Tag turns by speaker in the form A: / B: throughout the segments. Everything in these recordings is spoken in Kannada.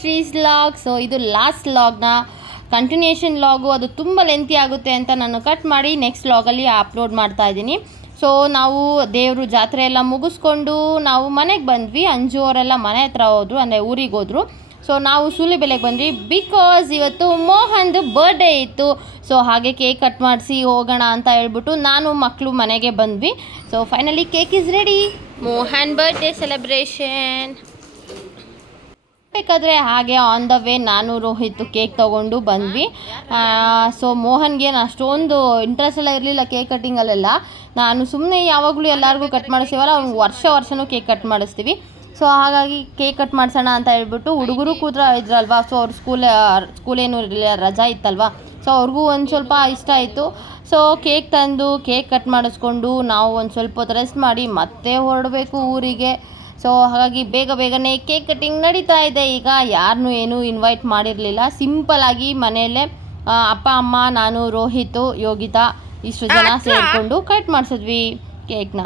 A: ಶ್ರೀಸ್ ಲಾಗ್. ಸೊ ಇದು ಲಾಸ್ಟ್ ಲಾಗ್ನ ಕಂಟಿನ್ಯೂಷನ್ ಲಾಗು ಅದು ತುಂಬ ಲೆಂತಿ ಆಗುತ್ತೆ ಅಂತ ನಾನು ಕಟ್ ಮಾಡಿ ನೆಕ್ಸ್ಟ್ ಲಾಗಲ್ಲಿ ಅಪ್ಲೋಡ್ ಮಾಡ್ತಾ ಇದ್ದೀನಿ. ಸೊ ನಾವು ದೇವರು ಜಾತ್ರೆ ಎಲ್ಲ ಮುಗಿಸ್ಕೊಂಡು ನಾವು ಮನೆಗೆ ಬಂದ್ವಿ. ಅಂಜು ಅವರೆಲ್ಲ ಮನೆ ಹತ್ರ ಹೋದ್ರು, ಅಂದರೆ ಊರಿಗೆ ಹೋದ್ರು. ಸೊ ನಾವು ಸೂಲಿಬೆಲೆಗೆ ಬಂದ್ವಿ. ಬಿಕಾಸ್ ಇವತ್ತು ಮೋಹನ್ದು ಬರ್ಡೇ ಇತ್ತು. ಸೊ ಹಾಗೆ ಕೇಕ್ ಕಟ್ ಮಾಡಿಸಿ ಹೋಗೋಣ ಅಂತ ಹೇಳ್ಬಿಟ್ಟು ನಾನು ಮಕ್ಕಳು ಮನೆಗೆ ಬಂದ್ವಿ. So finally cake is ready Mohan birthday celebration ಬೇಕಾದರೆ ಹಾಗೆ ಆನ್ ದ ವೇ ನಾನು ರೋಹಿತ್ ಕೇಕ್ ತೊಗೊಂಡು ಬಂದ್ವಿ. ಸೊ ಮೋಹನ್ಗೇನು ಅಷ್ಟೊಂದು ಇಂಟ್ರೆಸ್ಟ್ ಎಲ್ಲ ಇರಲಿಲ್ಲ ಕೇಕ್ ಕಟ್ಟಿಂಗಲ್ಲೆಲ್ಲ ನಾನು ಸುಮ್ಮನೆ ಯಾವಾಗಲೂ ಎಲ್ಲರಿಗೂ ಕಟ್ ಮಾಡಿಸ್ತೀವಲ್ಲ, ಅವ್ನು ವರ್ಷ ವರ್ಷವೂ ಕೇಕ್ ಕಟ್ ಮಾಡಿಸ್ತೀವಿ. ಸೊ ಹಾಗಾಗಿ ಕೇಕ್ ಕಟ್ ಮಾಡಿಸೋಣ ಅಂತ ಹೇಳ್ಬಿಟ್ಟು ಹುಡುಗರು ಕೂತ್ರ ಇದ್ರಲ್ವಾ? ಸೊ ಅವ್ರ ಸ್ಕೂಲ್ ಸ್ಕೂಲೇನು ಇರಲಿಲ್ಲ, ರಜಾ ಇತ್ತಲ್ವಾ? ಸೊ ಅವ್ರಿಗೂ ಒಂದು ಸ್ವಲ್ಪ ಇಷ್ಟ ಆಯಿತು. ಸೊ ಕೇಕ್ ತಂದು ಕೇಕ್ ಕಟ್ ಮಾಡಿಸ್ಕೊಂಡು ನಾವು ಒಂದು ಸ್ವಲ್ಪ ಹೊತ್ತು ರೆಸ್ಟ್ ಮಾಡಿ ಮತ್ತೆ ಹೊರಡಬೇಕು ಊರಿಗೆ. ಸೊ ಹಾಗಾಗಿ ಬೇಗ ಬೇಗನೆ ಕೇಕ್ ಕಟ್ಟಿಂಗ್ ನಡೀತಾ ಇದೆ. ಈಗ ಯಾರನ್ನೂ ಏನೂ ಇನ್ವೈಟ್ ಮಾಡಿರಲಿಲ್ಲ. ಸಿಂಪಲಾಗಿ ಮನೆಯಲ್ಲೇ ಅಪ್ಪ ಅಮ್ಮ ನಾನು ರೋಹಿತ್ ಯೋಗಿತಾ ಇಷ್ಟು ಜನ ಸೇರಿಕೊಂಡು ಕಟ್ ಮಾಡಿಸಿದ್ವಿ ಕೇಕ್ನ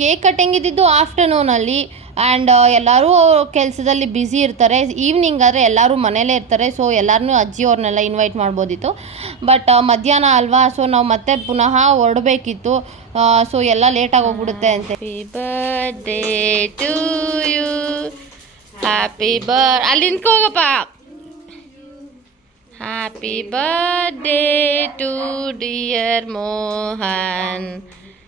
A: ಕೇಕ್ ಕಟ್ಟಿಂಗ್ ಇದ್ದಿದ್ದು ಆಫ್ಟರ್ನೂನಲ್ಲಿ ಆ್ಯಂಡ್ ಎಲ್ಲರೂ ಕೆಲಸದಲ್ಲಿ ಬ್ಯುಸಿ ಇರ್ತಾರೆ. ಈವ್ನಿಂಗ್ ಆದರೆ ಎಲ್ಲರೂ ಮನೇಲೇ ಇರ್ತಾರೆ. ಸೊ ಎಲ್ಲರನ್ನೂ ಅಜ್ಜಿಯವ್ರನ್ನೆಲ್ಲ ಇನ್ವೈಟ್ ಮಾಡ್ಬೋದಿತ್ತು. ಬಟ್ ಮಧ್ಯಾಹ್ನ ಅಲ್ವಾ? ಸೊ ನಾವು ಮತ್ತೆ ಪುನಃ ಹೊರಡಬೇಕಿತ್ತು. ಸೊ ಎಲ್ಲ ಲೇಟಾಗಿ ಹೋಗ್ಬಿಡುತ್ತೆ ಅಂತ. Birthday to you happy birth ಅಲ್ಲಿ ನಿಂತ್ಕೋಗಪ್ಪ. Happy birthday to dear Mohan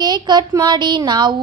A: cake cut ಮಾಡಿ ನಾವು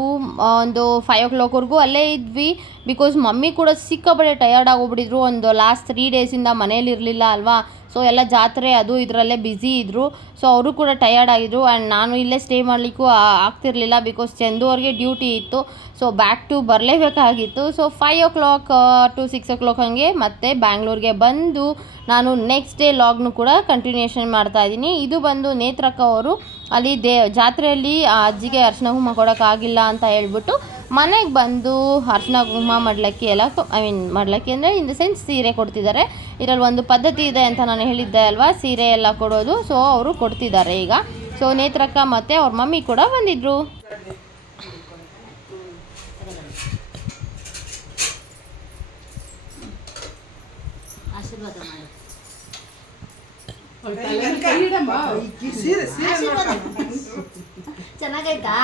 A: ಒಂದು ಫೈವ್ ಓ ಕ್ಲಾಕ್ವರೆಗೂ ಅಲ್ಲೇ ಇದ್ವಿ. ಬಿಕಾಸ್ ಮಮ್ಮಿ ಕೂಡ ಸಿಕ್ಕಾಪಟ್ಟೆ ಟಯರ್ಡ್ ಆಗೋಗ್ಬಿಟ್ಟಿದ್ರು. ಒಂದು ಲಾಸ್ಟ್ ತ್ರೀ ಡೇಸಿಂದ ಮನೇಲಿ ಇರಲಿಲ್ಲ ಅಲ್ವಾ? ಸೊ ಎಲ್ಲ ಜಾತ್ರೆ ಅದು ಇದರಲ್ಲೇ ಬ್ಯುಸಿ ಇದ್ದರು ಸೊ ಅವರು ಕೂಡ ಟಯರ್ಡ್ ಆಗಿದ್ರು. ಆ್ಯಂಡ್ ನಾನು ಇಲ್ಲೇ ಸ್ಟೇ ಮಾಡಲಿಕ್ಕೂ ಆಗ್ತಿರ್ಲಿಲ್ಲ ಬಿಕಾಸ್ ಚಂದು ಅವ್ರಿಗೆ ಡ್ಯೂಟಿ ಇತ್ತು. So back to ಬರಲೇಬೇಕಾಗಿತ್ತು. So five o'clock to six o'clock ಹಾಗೆ ಮತ್ತೆ ಬ್ಯಾಂಗ್ಳೂರಿಗೆ ಬಂದು ನಾನು ನೆಕ್ಸ್ಟ್ ಡೇ ಲಾಗ್ನು ಕೂಡ ಕಂಟಿನ್ಯೂಷನ್ ಮಾಡ್ತಾ ಇದ್ದೀನಿ. ಇದು ಬಂದು ನೇತ್ರಕ್ಕ ಅವರು ಅಲ್ಲಿ ದೇ ಜಾತ್ರೆಯಲ್ಲಿ ಆ ಅಜ್ಜಿಗೆ ಅರ್ಶಿನ ಕುಂಕುಮ ಕೊಡೋಕ್ಕಾಗಿಲ್ಲ ಅಂತ ಹೇಳ್ಬಿಟ್ಟು ಮನೆಗೆ ಬಂದು ಅರ್ಶಿನ ಕುಂಕುಮ ಮಾಡಲಿಕ್ಕೆ ಎಲ್ಲ ಐ ಮೀನ್ ಮಾಡಲಿಕ್ಕೆ ಅಂದರೆ ಇನ್ ದ ಸೆನ್ಸ್ ಸೀರೆ ಕೊಡ್ತಿದ್ದಾರೆ. ಇದರಲ್ಲಿ ಒಂದು ಪದ್ಧತಿ ಇದೆ ಅಂತ ನಾನು ಹೇಳಿದ್ದೆ ಅಲ್ವಾ? ಸೀರೆ ಎಲ್ಲ ಕೊಡೋದು. ಸೊ ಅವರು ಕೊಡ್ತಿದ್ದಾರೆ ಈಗ. ಸೊ ನೇತ್ರಕ್ಕ ಮತ್ತು ಅವ್ರ ಮಮ್ಮಿ ಕೂಡ ಬಂದಿದ್ರು.
B: ಚೆನ್ನಾಗೈತಾ?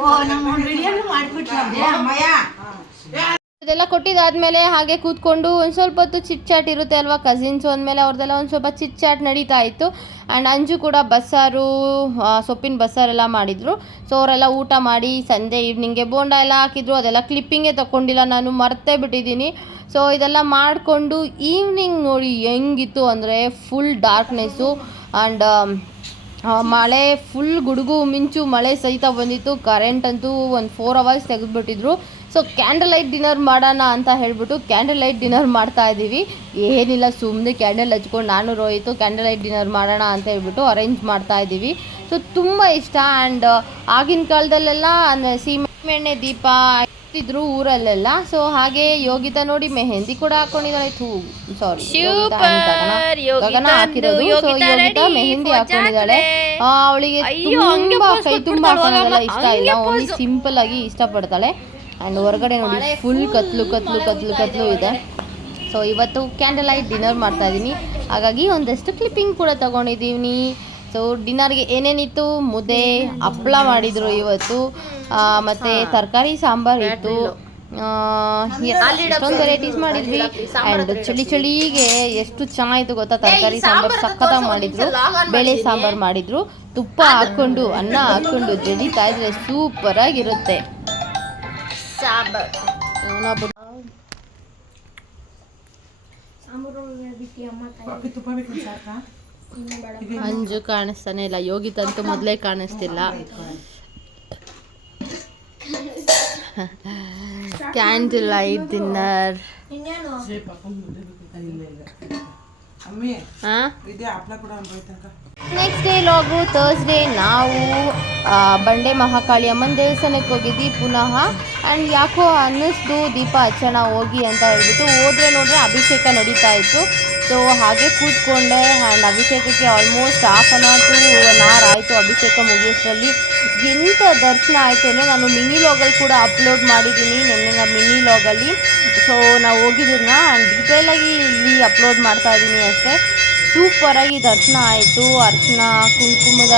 B: ಓ ನಮ್ಮ ವಿಡಿಯೋನು ಮಾಡ್ಬಿಟ್ರಮ್ಮ
A: ಇದೆಲ್ಲ ಕೊಟ್ಟಿದ್ದಾದ್ಮೇಲೆ ಹಾಗೆ ಕೂತ್ಕೊಂಡು ಒಂದು ಸ್ವಲ್ಪ ಹೊತ್ತು ಚಿಟ್ ಚಾಟ್ ಇರುತ್ತೆ ಅಲ್ವಾ ಕಸಿನ್ಸ್ ಅಂದಮೇಲೆ ಅವ್ರದ್ದೆಲ್ಲ ಒಂದು ಸ್ವಲ್ಪ ಚಿಟ್ ಚಾಟ್ ನಡೀತಾ ಇತ್ತು. ಆ್ಯಂಡ್ ಅಂಜು ಕೂಡ ಬಸ್ಸಾರು ಸೊಪ್ಪಿನ ಬಸ್ಸಾರೆಲ್ಲ ಮಾಡಿದರು. ಸೊ ಅವರೆಲ್ಲ ಊಟ ಮಾಡಿ ಸಂಜೆ ಈವ್ನಿಂಗ್ಗೆ ಬೋಂಡ ಎಲ್ಲ ಹಾಕಿದ್ರು. ಅದೆಲ್ಲ ಕ್ಲಿಪ್ಪಿಂಗೇ ತಗೊಂಡಿಲ್ಲ ನಾನು ಮರ್ತೇ ಬಿಟ್ಟಿದ್ದೀನಿ. ಸೊ ಇದೆಲ್ಲ ಮಾಡಿಕೊಂಡು ಈವ್ನಿಂಗ್ ನೋಡಿ ಹೆಂಗಿತ್ತು ಅಂದರೆ ಫುಲ್ ಡಾರ್ಕ್ನೆಸ್ಸು ಆ್ಯಂಡ್ ಮಳೆ ಫುಲ್ ಗುಡುಗು ಮಿಂಚು ಮಳೆ ಸಹಿತ ಬಂದಿತ್ತು. ಕರೆಂಟ್ ಅಂತೂ ಒಂದು ಫೋರ್ ಅವರ್ಸ್ ತೆಗೆದುಬಿಟ್ಟಿದ್ರು. ಸೊ ಕ್ಯಾಂಡಲ್ ಲೈಟ್ ಡಿನ್ನರ್ ಮಾಡೋಣ ಅಂತ ಹೇಳ್ಬಿಟ್ಟು ಕ್ಯಾಂಡಲ್ ಲೈಟ್ ಡಿನ್ನರ್ ಮಾಡ್ತಾ ಇದ್ದೀವಿ. ಏನಿಲ್ಲ ಸುಮ್ಮನೆ ಕ್ಯಾಂಡಲ್ ಹಚ್ಕೊಂಡು ನಾನು ರೋಯಿತು ಕ್ಯಾಂಡಲ್ ಲೈಟ್ ಡಿನ್ನರ್ ಮಾಡೋಣ ಅಂತ ಹೇಳ್ಬಿಟ್ಟು ಅರೇಂಜ್ ಮಾಡ್ತಾ ಇದ್ದೀವಿ. ಸೊ ತುಂಬ ಇಷ್ಟ ಆ್ಯಂಡ್ ಆಗಿನ ಕಾಲದಲ್ಲೆಲ್ಲ ಅಂದರೆ ಸೀಮೆಎಣ್ಣೆ ದೀಪ ಇದ್ರು ಊರಲ್ಲೆಲ್ಲ. ಸೊ ಹಾಗೆ ಯೋಗಿತಾ ನೋಡಿ ಮೆಹಂದಿ ಕೂಡ ಹಾಕೊಂಡಿದ್ದಾಳೆ ಥೂ ಸಾರಿ ಗಗನ ಹಾಕಿರೋದು. ಸೊ ಯೋಗಿತಾ ಮೆಹಂದಿ ಹಾಕೊಂಡಿದ್ದಾಳೆ ಅವಳಿಗೆ ತುಂಬಾ ಕೈ ತುಂಬಾ ಇಷ್ಟ ಇಲ್ಲ. ಸಿಂಪಲ್ ಆಗಿ ಇಷ್ಟಪಡ್ತಾಳೆ. ಆ್ಯಂಡ್ ಹೊರಗಡೆ ನೋಡಿ ಫುಲ್ ಕತ್ಲು ಕತ್ಲು ಕತ್ಲು ಕತ್ಲು ಇದೆ. ಸೊ ಇವತ್ತು ಕ್ಯಾಂಡಲ್ ಲೈಟ್ ಡಿನ್ನರ್ ಮಾಡ್ತಾ ಇದ್ದೀನಿ ಹಾಗಾಗಿ ಒಂದಷ್ಟು ಕ್ಲಿಪ್ಪಿಂಗ್ ಕೂಡ ತಗೊಂಡಿದ್ದೀವಿ ಸೊ ಡಿನ್ನರ್ಗೆ ಏನೇನಿತ್ತು? ಮುದ್ದೆ ಹಪ್ಪಳ ಮಾಡಿದರು ಇವತ್ತು. ಮತ್ತು ತರಕಾರಿ ಸಾಂಬಾರು ಇತ್ತು. ಎಷ್ಟೊಂದು ವೆರೈಟೀಸ್ ಮಾಡಿದ್ವಿ. ಆ್ಯಂಡ್ ಚಳಿ ಚಳಿಗೆ ಎಷ್ಟು ಚೆನ್ನಾಗಿತ್ತು ಗೊತ್ತಾ? ತರಕಾರಿ ಸಾಂಬಾರು ಸಖತ್ತಾಗಿ ಮಾಡಿದ್ರು. ಬೇಳೆ ಸಾಂಬಾರು ಮಾಡಿದ್ರು. ತುಪ್ಪ ಹಾಕ್ಕೊಂಡು ಅನ್ನ ಹಾಕ್ಕೊಂಡು ಜಡಿತಾ ಇದ್ರೆ ಸೂಪರ್ ಇವನೊಬ್ಬ ಅಂಜು ಕಾಣಿಸ್ತಾನೆ ಇಲ್ಲ. ಯೋಗಿತಂತೂ ಮೊದಲೇ ಕಾಣಿಸ್ತಿಲ್ಲ. ಕ್ಯಾಂಡಲ್ ಲೈಟ್ ಡಿನ್ನರ್
C: ಕೂಡ ಹಾಂ
A: ನೆಕ್ಸ್ಟ್ ಡೇ ಲಾಗು ಥರ್ಸ್ಡೇ ನಾವು ಬಂಡೆ ಮಹಾಕಾಳಿ ಅಮ್ಮನ ದೇವಸ್ಥಾನಕ್ಕೆ ಹೋಗಿದ್ವಿ ಪುನಃ. ಆ್ಯಂಡ್ ಯಾಕೋ ಅನ್ನಿಸ್ತು, ದೀಪ ಹಚ್ಚೋಣ, ಹೋಗಿ ಅಂತ ಹೇಳ್ಬಿಟ್ಟು ಹೋದ್ರೆ ನೋಡಿದ್ರೆ ಅಭಿಷೇಕ ನಡೀತಾ ಇತ್ತು. ಸೊ ಹಾಗೆ ಕೂತ್ಕೊಂಡೆ and ಅಭಿಷೇಕಕ್ಕೆ almost half an hour to one hour ಆಯಿತು ಅಭಿಷೇಕ ಮುಗಿಯೋಷ್ಟರಲ್ಲಿ. ಎಂಥ ದರ್ಶನ ಆಯಿತು ಅಂದರೆ ನಾನು ಮಿನಿ ಲಾಗಲ್ಲಿ ಕೂಡ ಅಪ್ಲೋಡ್ ಮಾಡಿದ್ದೀನಿ, ನಿನ್ನೆ ಮಿನಿ ಲಾಗಲ್ಲಿ ಸೊ ನಾವು ಹೋಗಿದ್ದನ್ನ ಆ್ಯಂಡ್ ಡೀಟೇಲಾಗಿ ಇಲ್ಲಿ ಅಪ್ಲೋಡ್ ಮಾಡ್ತಾ ಇದ್ದೀನಿ ಅಷ್ಟೇ. ಸೂಪರಾಗಿ ದರ್ಶನ ಆಯಿತು. ಅರ್ಶನ ಕುಂಕುಮದ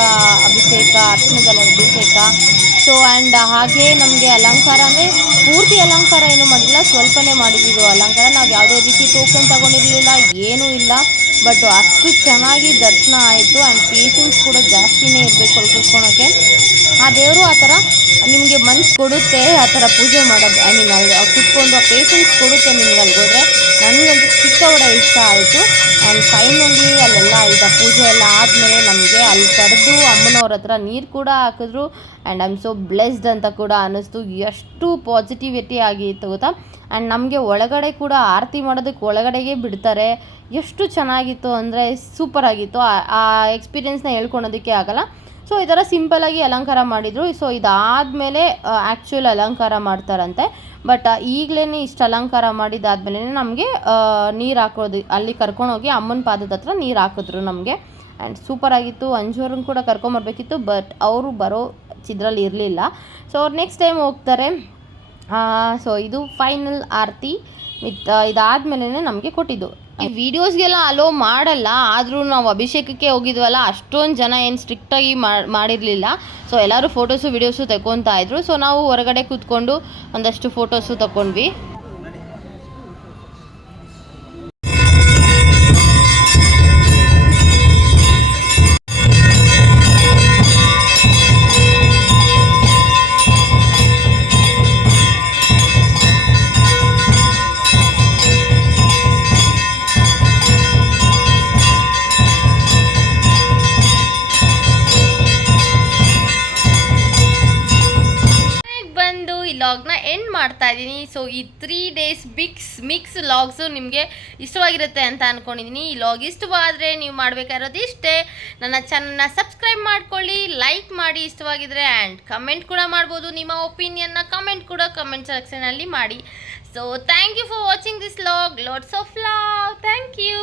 A: ಅಭಿಷೇಕ ಅರ್ಶನದ ಅಭಿಷೇಕ. ಸೊ ಆ್ಯಂಡ್ ಹಾಗೆ ನಮಗೆ ಅಲಂಕಾರ ಅಂದರೆ ಪೂರ್ತಿ ಅಲಂಕಾರ ಏನು ಮಾಡಿಲ್ಲ, ಸ್ವಲ್ಪನೇ ಮಾಡಿದ್ದು ಅಲಂಕಾರ ನಾವು ಯಾವುದೇ ರೀತಿ ಟೋಕನ್ ತಗೊಂಡಿರಲಿಲ್ಲ, ಏನೂ ಇಲ್ಲ. ಬಟ್ ಅಷ್ಟು ಚೆನ್ನಾಗಿ ದರ್ಶನ ಆಯಿತು ಆ್ಯಂಡ್ ಪೇಷನ್ಸ್ ಕೂಡ ಜಾಸ್ತಿನೇ ಇರಬೇಕು ಅಲ್ಲಿ ಕುತ್ಕೊಳೋಕ್ಕೆ ಆ ದೇವರು ಆ ಥರ ನಿಮಗೆ ಮನ್ಸು ಕೊಡುತ್ತೆ, ಆ ಥರ ಪೂಜೆ ಮಾಡೋದು ಐ ಮೀನ್ ಅಲ್ಲಿ ಕುತ್ಕೊಂಡು ಆ ಪೇಷನ್ಸ್ ಕೊಡುತ್ತೆ ನಿಮ್ಗೆ ಅಲ್ಲಿ ಹೋದರೆ ನನಗಂತೂ ಸಿಕ್ಕಾಪಟ್ಟೆ ಇಷ್ಟ ಆಯಿತು. ಆ್ಯಂಡ್ ಫೈನಲಿ ಅಲ್ಲೆಲ್ಲ ಈಗ ಪೂಜೆ ಎಲ್ಲ ಆದಮೇಲೆ ನಮಗೆ ಅಲ್ಲಿ ಕರೆದು ಅಮ್ಮನವ್ರ ಹತ್ರ ನೀರು ಕೂಡ ಹಾಕಿದ್ರು. And I am so blessed ಅಂತ ಕೂಡ ಅನ್ನಿಸ್ತು. ಎಷ್ಟು ಪಾಸಿಟಿವಿಟಿ ಆಗಿತ್ತು ಗೊತ್ತಾ? ಆ್ಯಂಡ್ ನಮಗೆ ಒಳಗಡೆ ಕೂಡ ಆರತಿ ಮಾಡೋದಕ್ಕೆ ಒಳಗಡೆಗೆ ಬಿಡ್ತಾರೆ. ಎಷ್ಟು ಚೆನ್ನಾಗಿತ್ತು ಅಂದರೆ ಸೂಪರ್ ಆಗಿತ್ತು. ಆ- ಆ ಎಕ್ಸ್ಪೀರಿಯೆನ್ಸ್ನ ಹೇಳ್ಕೊಳೋದಕ್ಕೆ ಆಗಲ್ಲ. ಸೊ ಈ ಥರ ಸಿಂಪಲಾಗಿ ಅಲಂಕಾರ ಮಾಡಿದರು. ಸೊ ಇದಾದಮೇಲೆ ಆ್ಯಕ್ಚುಯಲ್ ಅಲಂಕಾರ ಮಾಡ್ತಾರಂತೆ. ಬಟ್ ಈಗಲೇ ಇಷ್ಟು ಅಲಂಕಾರ ಮಾಡಿದಾದ್ಮೇಲೆ ನಮಗೆ ನೀರು ಹಾಕೋದು, ಅಲ್ಲಿ ಕರ್ಕೊಂಡೋಗಿ ಅಮ್ಮನ ಪಾದದ ಹತ್ರ ನೀರು ಹಾಕಿದ್ರು ನಮಗೆ. ಆ್ಯಂಡ್ ಸೂಪರಾಗಿತ್ತು ಅಂಜೂರನ್ನು ಕೂಡ ಕರ್ಕೊಂಬರ್ಬೇಕಿತ್ತು ಬಟ್ ಅವರು ಬರೋ ಚಿದ್ರಲ್ಲಿ ಇರಲಿಲ್ಲ. ಸೊ ಅವ್ರು ನೆಕ್ಸ್ಟ್ ಟೈಮ್ ಹೋಗ್ತಾರೆ. ಸೊ ಇದು ಫೈನಲ್ ಆರತಿ. ವಿತ್ ಇದಾದ್ಮೇಲೆ ನಮಗೆ ಕೊಟ್ಟಿದ್ದು. ಈ ವಿಡಿಯೋಸ್ಗೆಲ್ಲ ಅಲೋ ಮಾಡಲ್ಲ, ಆದರೂ ನಾವು ಅಭಿಷೇಕಕ್ಕೆ ಹೋಗಿದ್ವಲ್ಲ, ಅಷ್ಟೊಂದು ಜನ ಏನು ಸ್ಟ್ರಿಕ್ಟಾಗಿ ಮಾಡಿರಲಿಲ್ಲ. ಸೊ ಎಲ್ಲರೂ ಫೋಟೋಸು ವೀಡಿಯೋಸು ತಗೊತಾ ಇದ್ರು. ಸೊ ನಾವು ಹೊರಗಡೆ ಕೂತ್ಕೊಂಡು ಒಂದಷ್ಟು ಫೋಟೋಸು ತಗೊಂಡ್ವಿ ಸೊ ಈ three days pics mix logs ನಿಮಗೆ ಇಷ್ಟವಾಗಿರುತ್ತೆ ಅಂತ ಅಂದ್ಕೊಂಡಿದ್ದೀನಿ ಈ ಲಾಗ್ ಇಷ್ಟವಾದರೆ ನೀವು ಮಾಡಬೇಕಾಗಿರೋದು ಇಷ್ಟೇ. ನನ್ನ ಚಾನಲ್ನ ಸಬ್ಸ್ಕ್ರೈಬ್ ಮಾಡ್ಕೊಳ್ಳಿ ಲೈಕ್ ಮಾಡಿ ಇಷ್ಟವಾಗಿದ್ರೆ ಆ್ಯಂಡ್ ಕಮೆಂಟ್ ಕೂಡ ಮಾಡ್ಬೋದು. ನಿಮ್ಮ ಒಪಿನಿಯನ್ನ ಕಮೆಂಟ್ ಕೂಡ ಕಮೆಂಟ್ ಸೆಕ್ಷನಲ್ಲಿ ಮಾಡಿ. So thank you for watching this vlog lots of love thank you